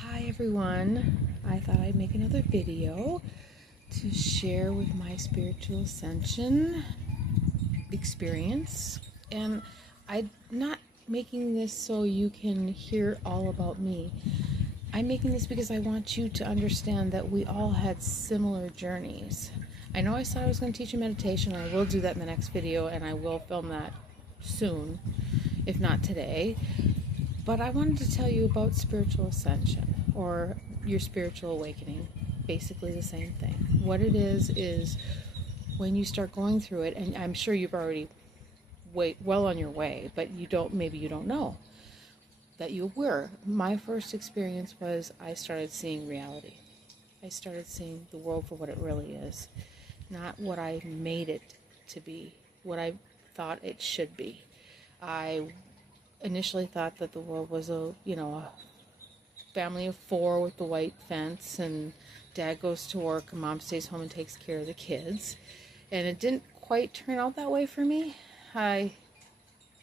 Hi everyone, I thought I'd make another video to share with my spiritual ascension experience. And I'm not making this so you can hear all about me. I'm making this because I want you to understand that we all had similar journeys. I know I said I was going to teach you meditation, and I will do that in the next video, and I will film that soon, if not today. But I wanted to tell you about spiritual ascension, or your spiritual awakening. Basically the same thing. What it is when you start going through it, and I'm sure you've already well on your way, but maybe you don't know that you were. My first experience was I started seeing reality. I started seeing the world for what it really is, not what I made it to be, what I thought it should be. I initially thought that the world was a family of four with the white fence, and dad goes to work and mom stays home and takes care of the kids. And it didn't quite turn out that way for me. I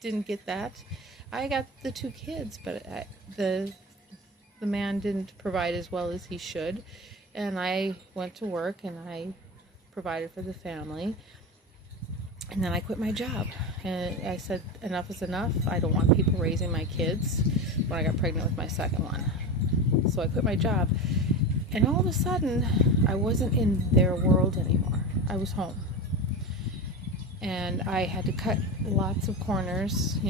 didn't get that. I got the two kids, but the man didn't provide as well as he should. And I went to work and I provided for the family. And then I quit my job. And I said, enough is enough. I don't want people raising my kids when I got pregnant with my second one. So I quit my job. And all of a sudden, I wasn't in their world anymore. I was home. And I had to cut lots of corners. We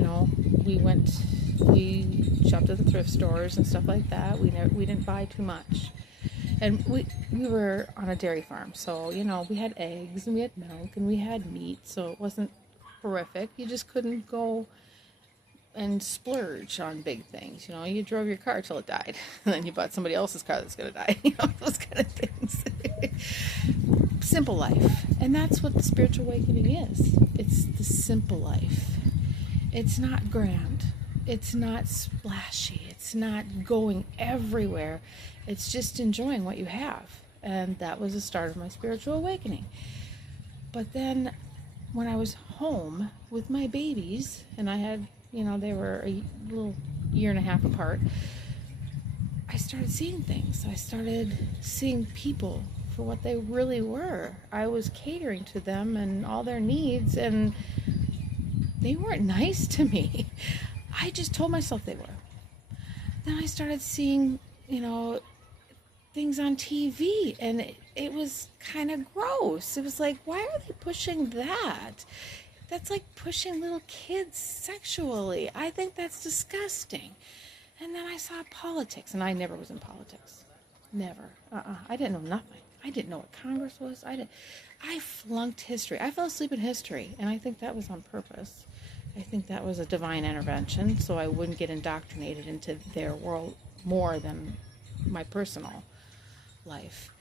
shopped at the thrift stores and stuff like that. We didn't buy too much. And we were on a dairy farm, so, we had eggs and we had milk and we had meat, so it wasn't horrific. You just couldn't go and splurge on big things. You drove your car till it died, and then you bought somebody else's car that's going to die, those kind of things. Simple life. And that's what the spiritual awakening is. It's the simple life. It's not grand. It's not splashy. It's not going everywhere. It's just enjoying what you have. And that was the start of my spiritual awakening. But then when I was home with my babies, and I had, they were a little year and a half apart, I started seeing things. I started seeing people for what they really were. I was catering to them and all their needs, and they weren't nice to me. I just told myself they were. Then I started seeing, things on TV, and it was kind of gross. It was like, why are they pushing that? That's like pushing little kids sexually. I think that's disgusting. And then I saw politics, and I never was in politics. Never. I didn't know nothing. I didn't know what Congress was. I flunked history. I fell asleep in history, and I think that was on purpose. I think that was a divine intervention, so I wouldn't get indoctrinated into their world more than my personal life.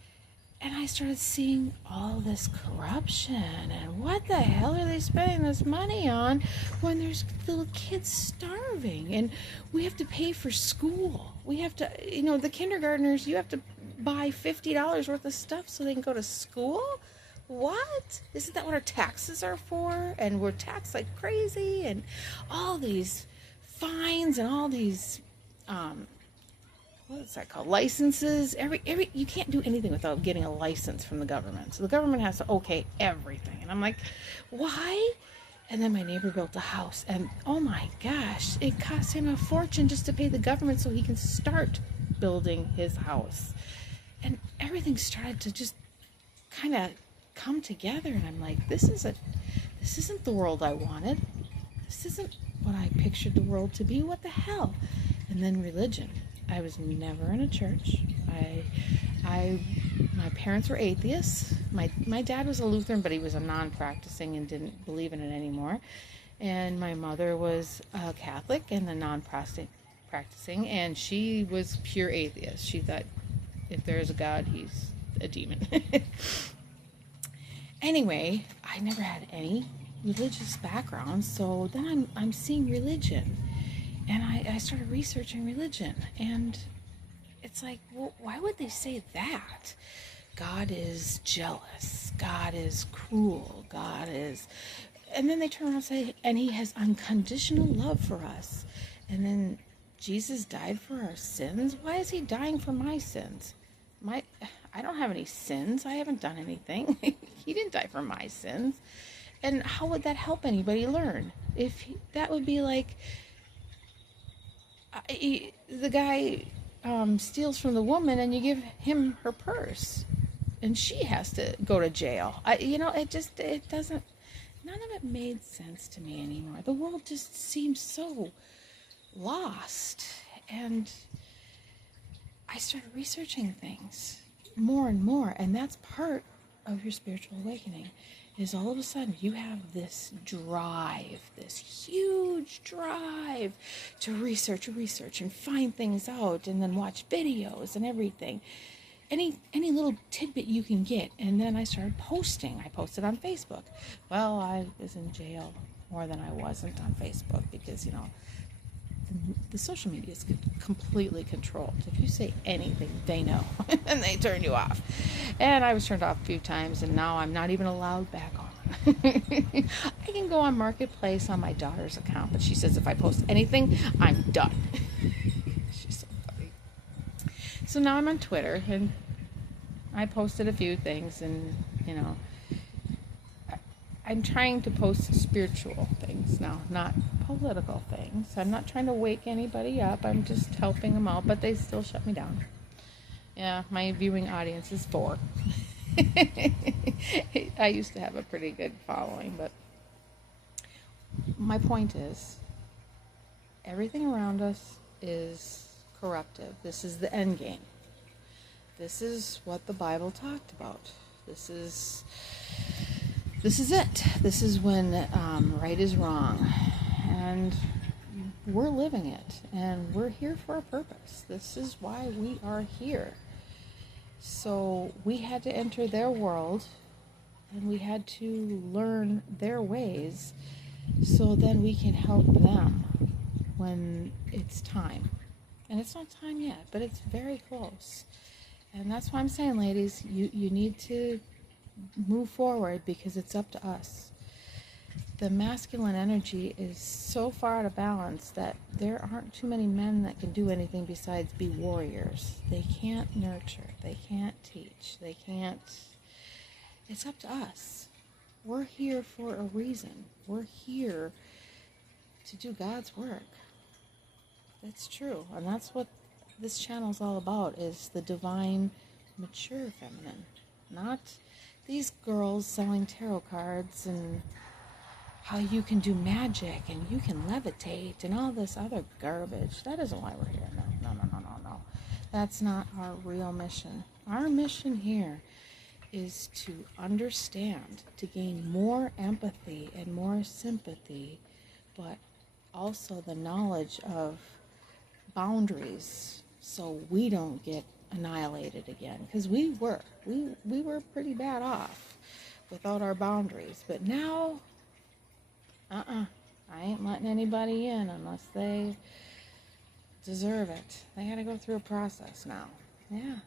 And I started seeing all this corruption, and what the hell are they spending this money on when there's little kids starving, and we have to pay for school. We have to, the kindergartners, you have to buy $50 worth of stuff so they can go to school? What? Isn't that what our taxes are for? And we're taxed like crazy, and all these fines and all these what's that called? Licenses. You can't do anything without getting a license from the government. So the government has to okay everything. And I'm like, why? And then my neighbor built a house, and oh my gosh, it cost him a fortune just to pay the government so he can start building his house. And everything started to just kind of come together, and I'm like, this isn't the world I wanted. This isn't what I pictured the world to be. What the hell? And then religion. I was never in a church. My parents were atheists. My dad was a Lutheran, but he was a non-practicing and didn't believe in it anymore. And my mother was a Catholic and a non-practicing, and she was pure atheist. She thought if there is a God, he's a demon. Anyway, I never had any religious background, so then I'm seeing religion, and I started researching religion, and it's like, well, why would they say that? God is jealous, God is cruel, God is... And then they turn around and say, and he has unconditional love for us. And then Jesus died for our sins? Why is he dying for my sins? I don't have any sins. I haven't done anything. He didn't die for my sins. And how would that help anybody learn? That would be like the guy steals from the woman and you give him her purse and she has to go to jail. It doesn't, none of it made sense to me anymore. The world just seems so lost. And I started researching things more and more, and that's part of your spiritual awakening. Is all of a sudden you have this drive, this huge drive to research and find things out, and then watch videos and everything. Any little tidbit you can get. And then I started posting. I posted on Facebook. Well, I was in jail more than I wasn't on Facebook because, the social media is completely controlled. If you say anything, they know, and they turn you off. And I was turned off a few times, and now I'm not even allowed back on. I can go on Marketplace on my daughter's account, but she says if I post anything, I'm done. She's so funny. So now I'm on Twitter, and I posted a few things, and, I'm trying to post spiritual things now, not political things. I'm not trying to wake anybody up. I'm just helping them out, but they still shut me down. Yeah, my viewing audience is 4. I used to have a pretty good following, but my point is, everything around us is corruptive. This is the end game. This is what the Bible talked about. This is it. This is when right is wrong. And we're living it. And we're here for a purpose. This is why we are here. So we had to enter their world. And we had to learn their ways. So then we can help them when it's time. And it's not time yet, but it's very close. And that's why I'm saying, ladies, you need to move forward, because it's up to us. The masculine energy is so far out of balance that there aren't too many men that can do anything besides be warriors. They can't nurture. They can't teach. They can't. It's up to us. We're here for a reason. We're here to do God's work. That's true. And that's what this channel is all about, is the divine, mature feminine. Not these girls selling tarot cards and how you can do magic and you can levitate and all this other garbage. That isn't why we're here. No. That's not our real mission. Our mission here is to understand, to gain more empathy and more sympathy, but also the knowledge of boundaries so we don't get annihilated again, because we were pretty bad off without our boundaries. But now I ain't letting anybody in unless they deserve it. They gotta go through a process now. Yeah,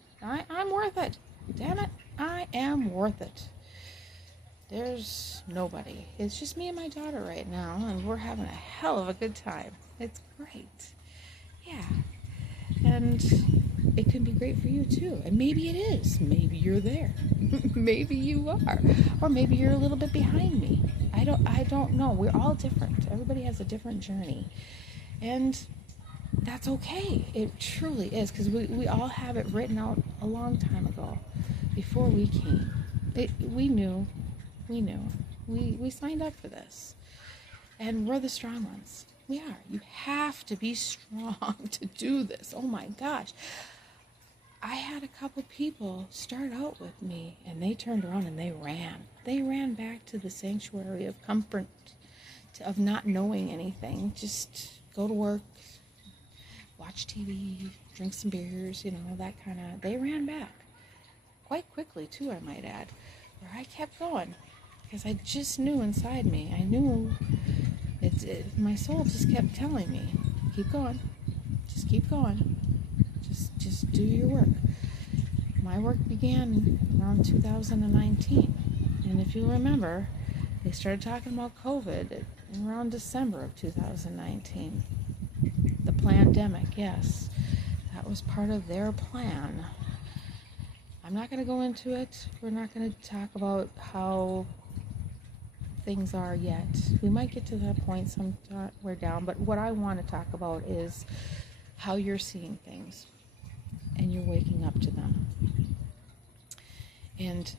I'm worth it. Damn it, I am worth it. There's nobody. It's just me and my daughter right now, and we're having a hell of a good time. It's great. Yeah. And it can be great for you too. And maybe it is. Maybe you're there. Maybe you are. Or maybe you're a little bit behind me. I don't know. We're all different. Everybody has a different journey. And that's okay. It truly is. Because we all have it written out a long time ago. Before we came. We knew. We signed up for this. And we're the strong ones. We are. You have to be strong to do this. Oh my gosh. I had a couple people start out with me, and they turned around and they ran. They ran back to the sanctuary of comfort, of not knowing anything. Just go to work, watch TV, drink some beers, that kind of. They ran back. Quite quickly, too, I might add. Where I kept going. Because I just knew inside me. I knew. My soul just kept telling me, keep going, just keep going, just do your work. My work began around 2019, and if you remember, they started talking about COVID around December of 2019. The pandemic, yes. That was part of their plan. I'm not going to go into it. We're not going to talk about how things are yet. We might get to that point somewhere down, but what I want to talk about is how you're seeing things and you're waking up to them. And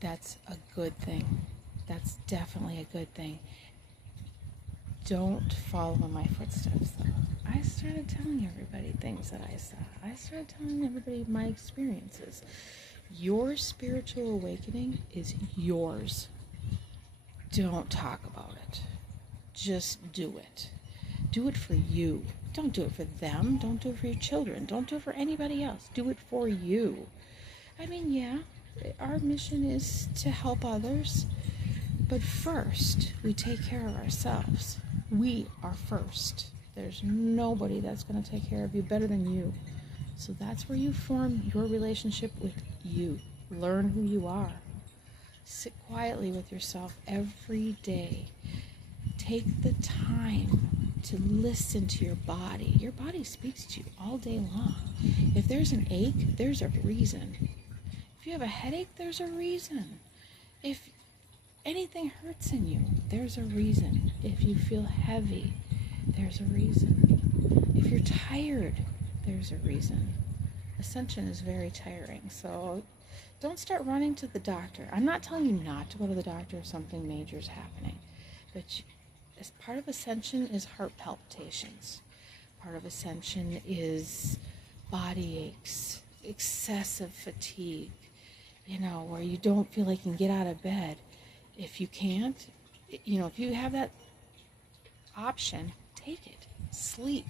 that's a good thing. That's definitely a good thing. Don't follow in my footsteps, though. I started telling everybody things that I saw. I started telling everybody my experiences. Your spiritual awakening is yours. Don't talk about it. Just do it. Do it for you. Don't do it for them. Don't do it for your children. Don't do it for anybody else. Do it for you. I mean, yeah, our mission is to help others, but first, we take care of ourselves. We are first. There's nobody that's going to take care of you better than you. So that's where you form your relationship with you. Learn who you are. Sit quietly with yourself every day. Take the time to listen to your body. Your body speaks to you all day long. If there's an ache, there's a reason. If you have a headache, there's a reason. If anything hurts in you, there's a reason. If you feel heavy, there's a reason. If you're tired, there's a reason. Ascension is very tiring, so don't start running to the doctor. I'm not telling you not to go to the doctor if something major is happening, but as part of Ascension is heart palpitations. Part of Ascension is body aches, excessive fatigue, where you don't feel like you can get out of bed. If you can't, if you have that option, take it. Sleep.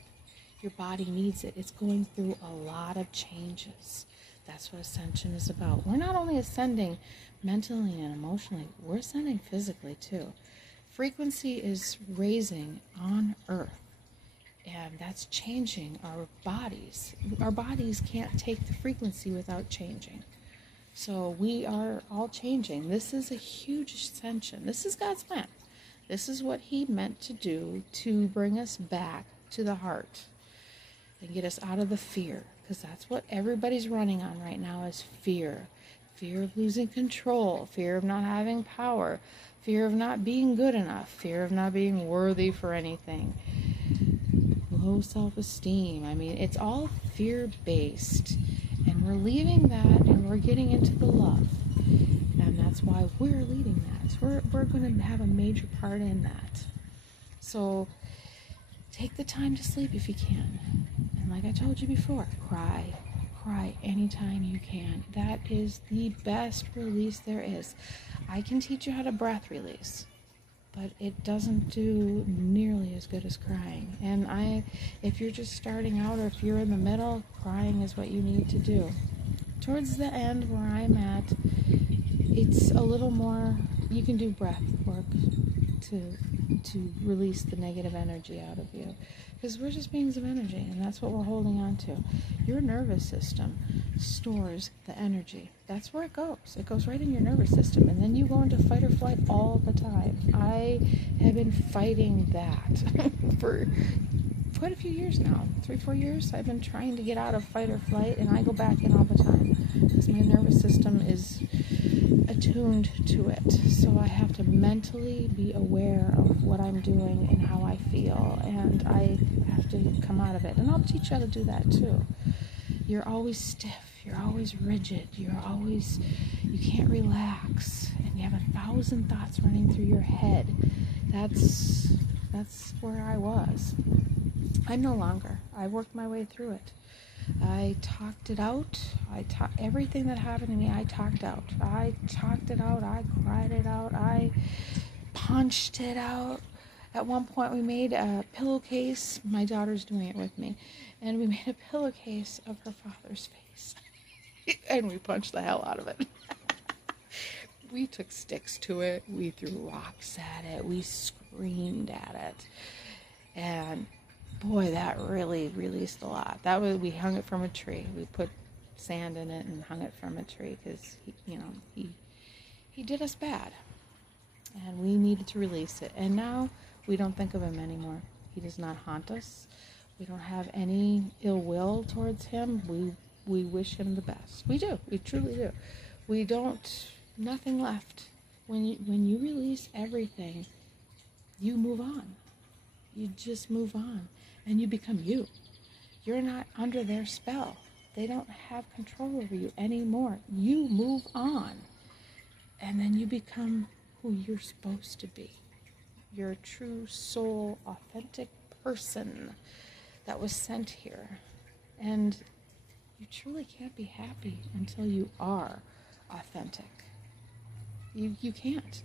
Your body needs it. It's going through a lot of changes. That's what Ascension is about. We're not only ascending mentally and emotionally, we're ascending physically too. Frequency is raising on Earth, and that's changing our bodies. Our bodies can't take the frequency without changing. So we are all changing. This is a huge ascension. This is God's plan. This is what He meant to do to bring us back to the heart and get us out of the fear, because that's what everybody's running on right now is fear. Fear of losing control, fear of not having power, fear of not being good enough, fear of not being worthy for anything, low self-esteem. I mean, it's all fear-based. And we're leaving that and we're getting into the love. And that's why we're leading that. We're going to have a major part in that. So take the time to sleep if you can. And like I told you before, cry. Cry anytime you can. That is the best release there is. I can teach you how to breath release, but it doesn't do nearly as good as crying. And if you're just starting out or if you're in the middle, crying is what you need to do. Towards the end where I'm at, it's a little more, you can do breath work to release the negative energy out of you. Because we're just beings of energy, and that's what we're holding on to. Your nervous system stores the energy. That's where it goes. It goes right in your nervous system, and then you go into fight or flight all the time. I have been fighting that for quite a few years now. 3-4 years I've been trying to get out of fight or flight, and I go back in all the time because my nervous system is attuned to it. So I have to mentally be aware of what I'm doing and how I feel, and I have to come out of it. And I'll teach you how to do that too. You're always stiff, you're always rigid, you can't relax, and you have 1,000 thoughts running through your head. That's where I was. I'm no longer. I worked my way through it. I talked it out. Everything that happened to me, I talked out. I talked it out. I cried it out. I punched it out. At one point, we made a pillowcase. My daughter's doing it with me. And we made a pillowcase of her father's face. And we punched the hell out of it. We took sticks to it. We threw rocks at it. We screamed at it. And boy, that really released a lot. We hung it from a tree. We put sand in it and hung it from a tree because he did us bad, and we needed to release it. And now we don't think of him anymore. He does not haunt us. We don't have any ill will towards him. We wish him the best. We do. We truly do. We don't, nothing left. When you release everything, you move on. You just move on. And you become you. You're not under their spell. They don't have control over you anymore. You move on. And then you become who you're supposed to be. Your true soul, authentic person that was sent here. And you truly can't be happy until you are authentic. You can't.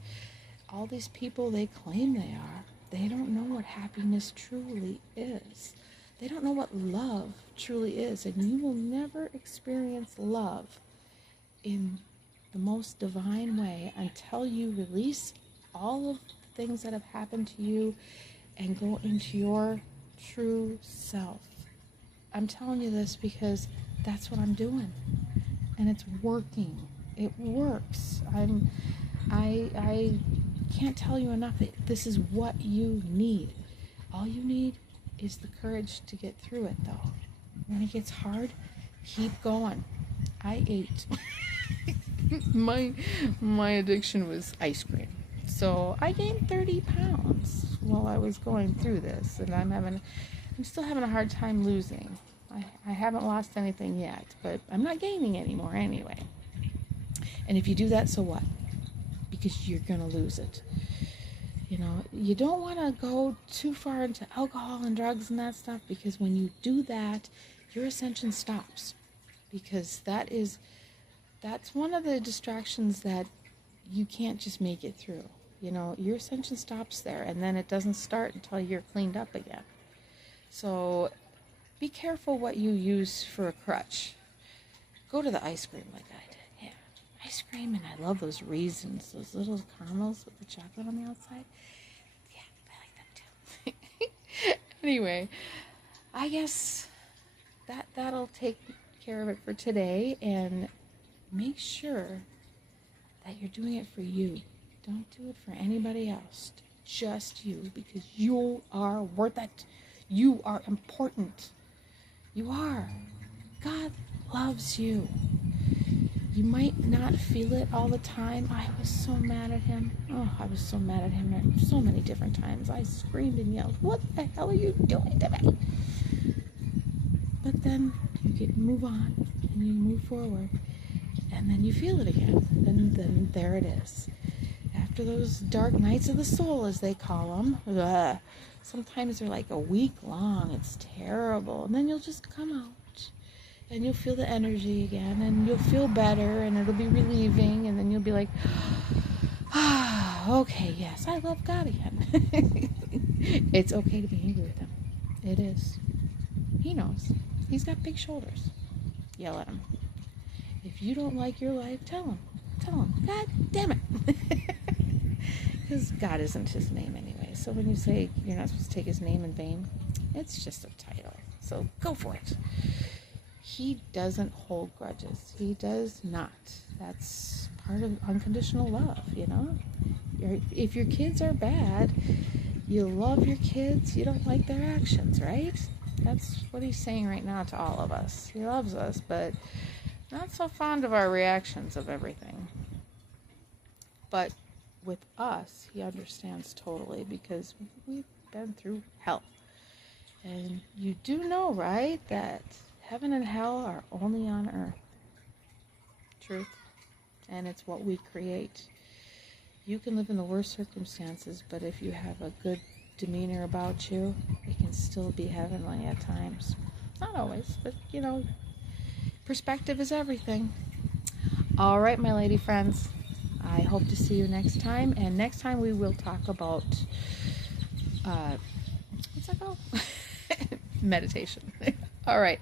All these people, they claim they are. They don't know what happiness truly is. They don't know what love truly is. And you will never experience love in the most divine way until you release all of the things that have happened to you and go into your true self. I'm telling you this because that's what I'm doing. And it's working. It works. I can't tell you enough that this is what you need. All you need is the courage to get through it, though. When it gets hard, keep going. I ate. My addiction was ice cream. So I gained 30 pounds while I was going through this, and I'm still having a hard time losing. I haven't lost anything yet, but I'm not gaining anymore anyway. And if you do that, so what? Because you're going to lose it. You know, you don't want to go too far into alcohol and drugs and that stuff, because when you do that, your ascension stops. Because that's one of the distractions that you can't just make it through. You know, your ascension stops there, and then it doesn't start until you're cleaned up again. So be careful what you use for a crutch. Go to the ice cream like I did. Yeah, ice cream, and I love those raisins, those little caramels with the chocolate on the outside. Yeah, I like them too. Anyway, I guess that'll take care of it for today, and make sure that you're doing it for you. Don't do it for anybody else. Just you, because you are worth it. You are important. You are. God loves you. You might not feel it all the time. I was so mad at him. Oh, I was so mad at him at so many different times. I screamed and yelled, "What the hell are you doing to me?" But then you move on and you move forward, and then you feel it again. Then there it is. After those dark nights of the soul, as they call them, sometimes they're like a week long. It's terrible. And then you'll just come out, and you'll feel the energy again, and you'll feel better, and it'll be relieving, and then you'll be like, okay, yes, I love God again. It's okay to be angry with him. It is. He knows. He's got big shoulders. Yell at him. If you don't like your life, tell him. Tell him. God damn it. Because God isn't his name anyway. So when you say you're not supposed to take his name in vain, it's just a title. So go for it. He doesn't hold grudges. He does not. That's part of unconditional love, you know? If your kids are bad, you love your kids, you don't like their actions, right? That's what he's saying right now to all of us. He loves us, but not so fond of our reactions of everything. But with us, he understands totally, because we've been through hell. And you do know, right, that heaven and hell are only on earth. Truth. And it's what we create. You can live in the worst circumstances, but if you have a good demeanor about you, it can still be heavenly at times. Not always, but, you know, perspective is everything. All right, my lady friends. I hope to see you next time. And next time we will talk about, what's that called? Meditation. All right.